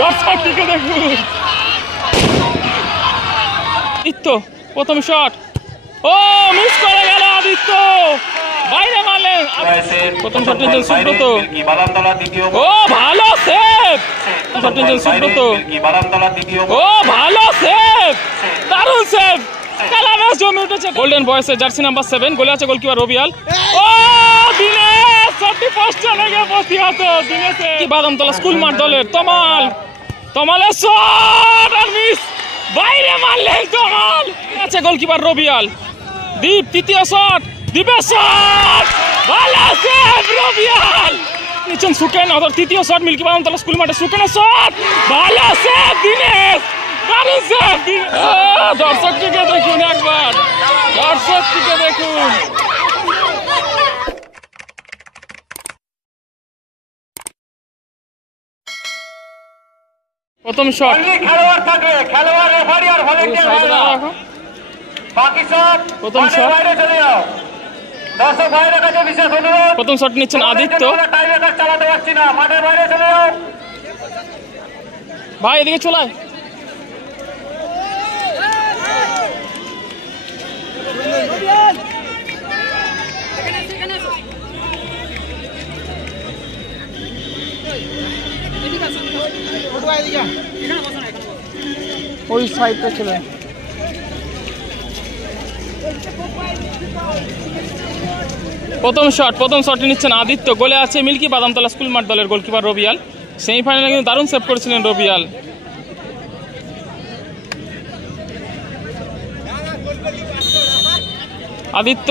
দর্শকটিকে দেখুন। আদিত্য প্রথম শট, ও মিস করে গেল আদিত্য, বাইরে মারলেন। প্রথম শট নিয়েছেন সুব্রত, ও ভালো সেভ। শট নিয়েছেন সুব্রত, ও ভালো সেভ, দারুণ সেভ। খেলা ম্যাচ জমে উঠেছে। গোল্ডেন বয়েসের জার্সি নাম্বার 7, গোলে আছে গোলকিপার রবিয়াল। ও দিনেশ, শটটি পোস্টে লেগে প্রতিহত। দিনেশের কি বাদামতলা স্কুল মাঠ দলের তমাল, তমালের শট আর মিস, বাইরে মারলেন তমাল। আছে গোলকিপার রবিয়াল। দীপ তৃতীয় শট, দীপের শট, ভালো সেভ রবিয়াল। নিচ্ছেন সুকেন, অথর তৃতীয় শট মিল্কি বাদামতলা স্কুল মাঠে, সুকেনের শট, ভালো সেভ দিনেশ, দারুণ সেভ। দর্শকটিকে দেখুন একবার, দর্শকটিকে দেখুন। প্রথম শট, খেলোয়াড় থাকবে, খেলোয়াড় রেফারি আর ভলান্টিয়ার ভাইরা, বাকি সব প্রথম শট, বাইরে চলে যাও। দর্শক ভাইদের কাছে বিশেষ অনুরোধ, প্রথম শট নিচ্ছেন আদিত্য। টাইব্রেকার চালাতে পারছি না, মাঠের বাইরে চলে যাও ভাই, এদিকে চলায়। ওই সাইডটা চলে। প্রথম শটটি নিচ্ছেন আদিত্য, গোলে আছে মিল্কি বাদামতলা স্কুল মাঠ দলের গোলকিপার রবিয়াল। সেমিফাইনালে কিন্তু দারুণ সেভ করেছিলেন রবিয়াল। আদিত্য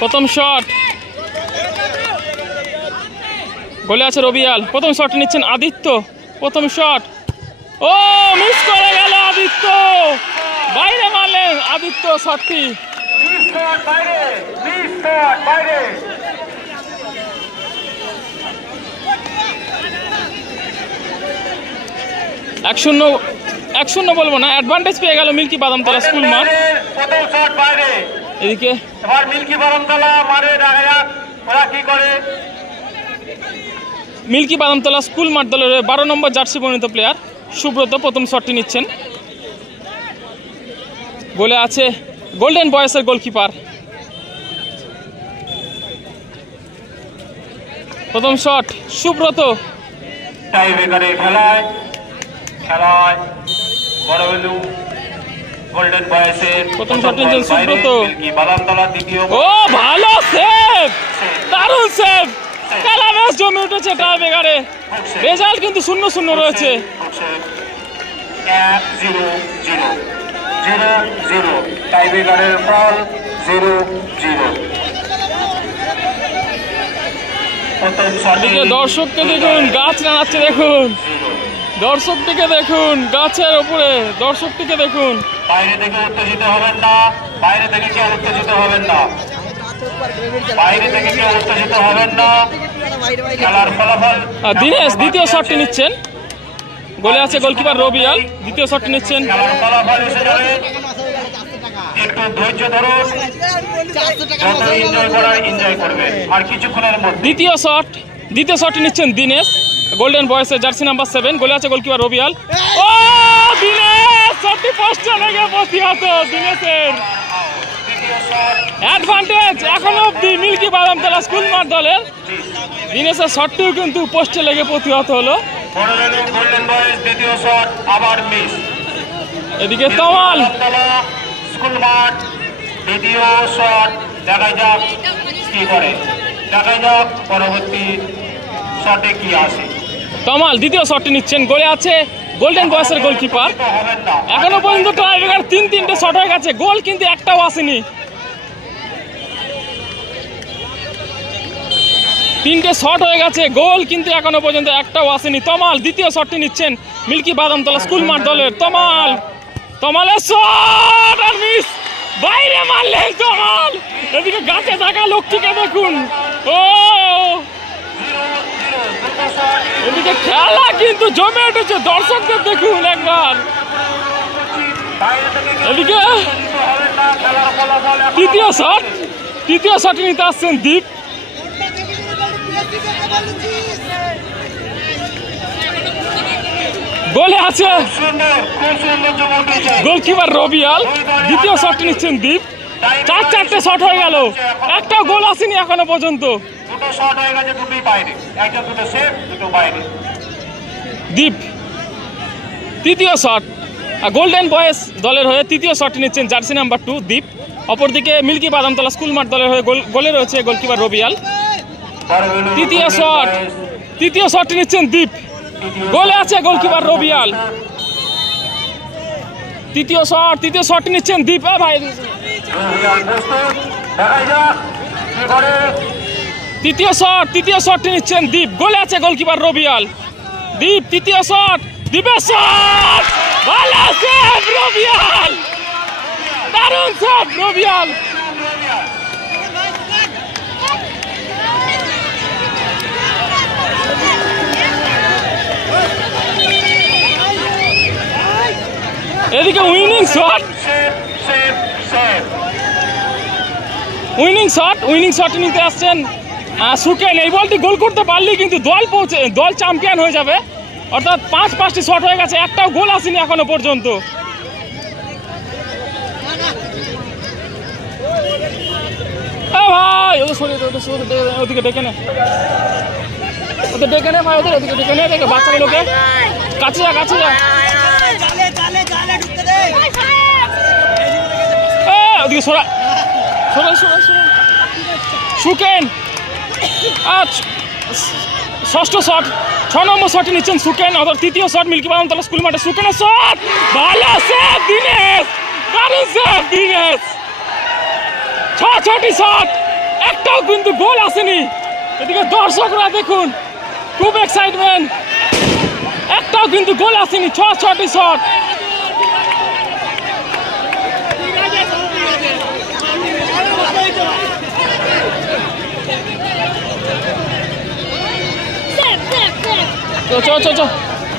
প্রথম শট, গোলে আছে রবিয়াল। প্রথম শটটি নিচ্ছেন আদিত্য, প্রথম শট, ও মিস করে গেল আদিত্য, বাইরে মারলেন আদিত্য শটটি। 1-0 বলবো না, অ্যাডভান্টেজ পেয়ে গেল মিল্কি বাদামতলা স্কুল মাঠ। এদিকে মিল্কি বাদামতলা মাঠে দেখা যাক ওরা কি করে। মিল্কি বাদামতলা স্কুল মাঠ দলের 12 নম্বর জার্সি পরিণত প্লেয়ার সুব্রত প্রথম শটটি নিচ্ছেন। গোলে আছে গোল্ডেন বয়েসের গোলকিপার। প্রথম শট সুব্রত। টাইব্রেকারে খেলায় বড়বেলু গোল্ডেন বয়েসের প্রথম শট নিচ্ছেন সুব্রত, বাদামতলা দ্বিতীয়, ও ভালো সেভ, দারুণ সেভ। খেলা ম্যাচ জমে উঠেছে টাইব্রেকারে। রেজাল্ট কিন্তু 0-0 রয়েছে। 0-0 টাইব্রেকারের ফল 0-0। দর্শককে দেখুন, গাছ নাড়াচ্ছে দেখুন, দর্শকটিকে দেখুন, গাছের উপরে দর্শকটিকে দেখুন। বাইরে থেকে উত্তেজিত হবেন না, বাইরে থেকে কেউ উত্তেজিত হবেন না, বাইরে থেকে কেউ উত্তেজিত হবেন না। খেলার ফলাফল দিনেশ দ্বিতীয় শটটি নিচ্ছেন, গোলে আছে গোলকিপার রবিয়াল। দ্বিতীয় শটটি নিচ্ছেন, খেলার ফলাফল এসে যাবে, একটু ধৈর্য ধরুন, যত এনজয় করার এনজয় করবেন আর কিছুক্ষণের মধ্যে। দ্বিতীয় শটটি নিচ্ছেন দিনেশ, গোল্ডেন বয়েসের জার্সি নাম্বার 7, গোলে আছে গোলকিপার রবিয়াল। ও দিনেশ, শটটি পোস্টে লেগে প্রতিহত। দিনেশের অ্যাডভান্টেজ এখনো অব্দি মিল্কি বাদামতলা স্কুল মাঠ দলের। দিনেশের শটটিও কিন্তু পোস্টে লেগে প্রতিহত হলো। গোল্ডেন বয়েস দ্বিতীয় শট আবার মিস। এদিকে তমাল স্কুল মাঠ দ্বিতীয় শট, দেখা যাক কি করে, দেখা যাক পরবর্তী শটে কি আসে। তমাল দ্বিতীয় শটটি নিচ্ছেন, গোলে আছে গোল্ডেন বয়েসের গোলকিপার। এখনো পর্যন্ত টাইব্রেকার 3-3টে শট হয়ে গেছে, গোল কিন্তু একটাও আসেনি। 3টে শট হয়ে গেছে, গোল কিন্তু এখনো পর্যন্ত একটাও আসেনি। তমাল দ্বিতীয় শটটি নিচ্ছেন মিল্কি বাদামতলা স্কুল মাঠ দলের। তমালের শট আর মিস, বাইরে মারলেন তমাল। এদিকে গাছে থাকা লোকটিকে দেখুন, ও এদিকে খেলা কিন্তু জমে উঠেছে, দর্শকদের দেখুন একবার। এদিকে তৃতীয় শট নিতে আসছেন দীপ। গোলে আছে সুন্দর, খুব সুন্দর চমক দিয়েছে। গোলকিপার রবিয়াল। দ্বিতীয় শটটি নিচ্ছেন দীপ। চারটে শট হয়ে গেল, একটা গোল আসেনি এখনো পর্যন্ত। দুটো শট হয়ে গেছে, দুটোই বাইরে। একটা দুটো সেভ, দুটো বাইরে। দীপ তৃতীয় শট। গোল্ডেন বয়েস দলের হয়ে তৃতীয় শটটি নিচ্ছেন জার্সি নাম্বার 2 দীপ। অপরদিকে মিল্কি বাদামতলা স্কুল মাঠ দলের হয়ে গোলে রয়েছে গোলকিপার রবিয়াল। তৃতীয় শটটি নিচ্ছেন দীপ। গোলে আছে গোলকিপার রবিয়াল। তৃতীয় শটটি নিচ্ছেন দীপ। ভাই তৃতীয় শটটি নিচ্ছেন দীপ। গোলে আছে গোলকিপার রবিয়াল। দীপ তৃতীয় শট, দীপের শট, ভালো সেভ রবিয়াল, দারুণ সেভ রবিয়াল। এদিকে উইনিং শট নিতে আসছেন সুকেন। এই বলটি গোল করতে পারলেই কিন্তু দল চ্যাম্পিয়ন হয়ে যাবে। অর্থাৎ 5টি শট হয়ে গেছে, একটাও গোল আসেনি এখনো পর্যন্ত। ভাই ওদিকে ডেকে নে, ভাই ওদিকে ডেকে নে, বাচ্চাগুলোকে কাছে যা। ওদিকে সরা সুকেন। ষষ্ঠ শট, 6 নম্বর শটটি নিচ্ছেন সুকেন। তৃতীয় শট মিল্কি বাদামতলা স্কুল মাঠে সুকেনের শট, ভালো সেভ দিনেশ, দারুণ সেভ দিনেশ। 6টি শট, একটাও কিন্তু গোল আসেনি। এদিকে দর্শকরা দেখুন, খুব এক্সাইটমেন্ট, একটাও কিন্তু গোল আসেনি। 6টি শট।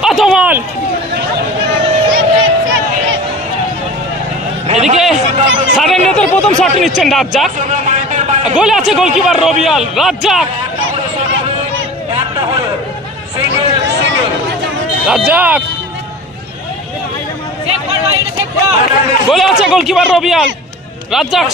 অতমাল এদিকে সারেন্দ্রের প্রথম শটটি নিচ্ছেন রাজ্জাক। গোলে আছে গোলকিপার রবিয়াল। রাজ্জাক গোলে আছে গোলকিপার রবিয়াল। রাজ্জাক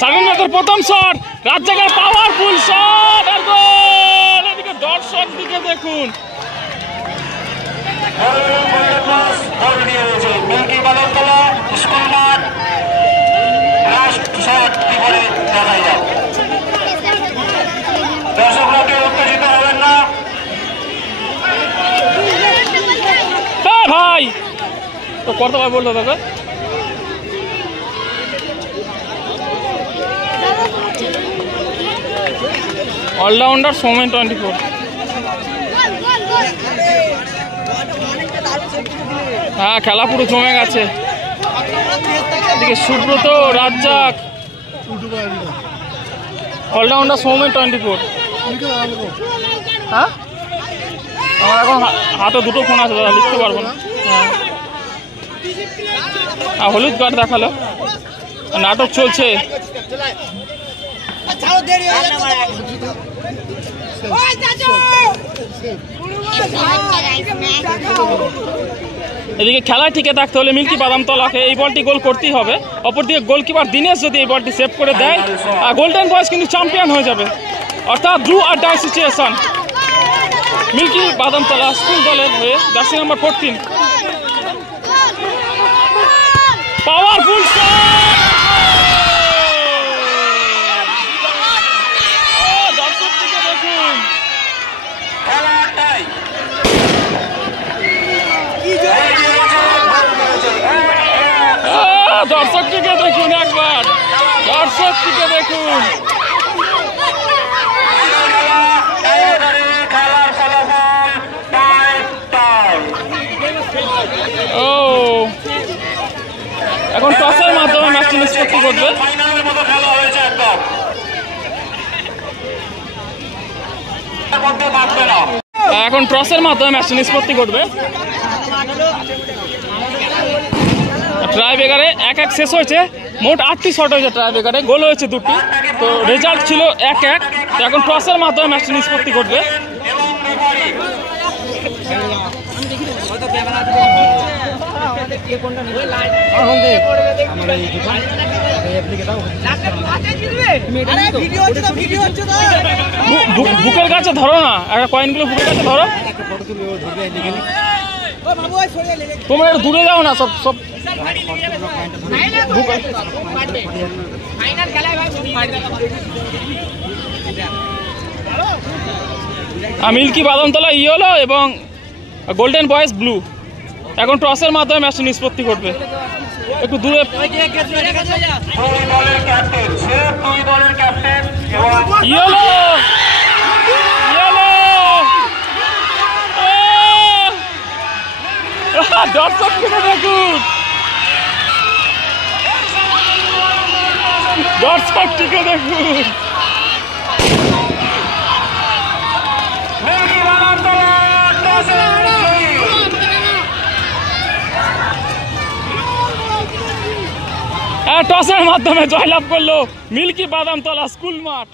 সারেন্দ্রের প্রথম শট, রাজ্জাকের পাওয়ারফুল শট আর গোল। এদিকে দর্শক দিকে দেখুন, মিল্কি বাদামতলা স্কুল মাঠ। লাস্ট শট কি করে দেখা যাক। দর্শকরা কেউ উত্তেজিত হবেন না। ভাই তো করতে পারবো বলতে তোকে। অলরাউন্ডার সৌমেন 24। হ্যাঁ, খেলা পুরো জমে গেছে। এদিকে সুব্রত, রাজ্জাক, অলরাউন্ডার সৌমেন 24। হ্যাঁ, আমার এখন হাতে দুটো ফোন আছে দাদা, লিখতে পারবো না। হ্যাঁ, হলুদ কার্ড দেখালো, নাটক চলছে। এদিকে খেলায় টিকে থাকতে হলে মিল্কি বাদামতলাকে এই বলটি গোল করতেই হবে। অপরদিকে গোলকিপার দিনেশ যদি এই বলটি সেভ করে দেয়, গোল্ডেন বয়েজ কিন্তু চ্যাম্পিয়ন হয়ে যাবে। অর্থাৎ do or die situation. Milki Badamtala school দলের হয়ে জার্সি নাম্বার 14 পাওয়ারফুল দর্শকটিকে দেখুন, একবার দর্শকটিকে দেখুন। ও এখন টসের মাধ্যমে ম্যাচটি নিষ্পত্তি করবে। এখন টসের মাধ্যমে ম্যাচটি নিষ্পত্তি করবে। ট্রাই বেগারে 1-1 শেষ হয়েছে। মোট 8টি শট হয়েছে ট্রাই ব্রেকারে, গোল হয়েছে 2টি। তো রেজাল্ট ছিল 1-1। তো এখন টসের মাধ্যমে ম্যাচটি নিষ্পত্তি করবে। বুকের কাছে ধরো না, একটা কয়েনগুলো বুকের কাছে ধরো। তোমরা একটু দূরে যাও না, সব সব মিল্কি বাদামতলা ইয়েলো এবং গোল্ডেন বয়েজ ব্লু। এখন টসের মাধ্যমে ম্যাচটি নিষ্পত্তি করবে। একটু দূরে ইয়েলো দর্শক থেকে দেখুন, দর্শক থেকে দেখুন। টসের মাধ্যমে জয়লাভ করলো মিল্কি বাদামতলা স্কুল মাঠ।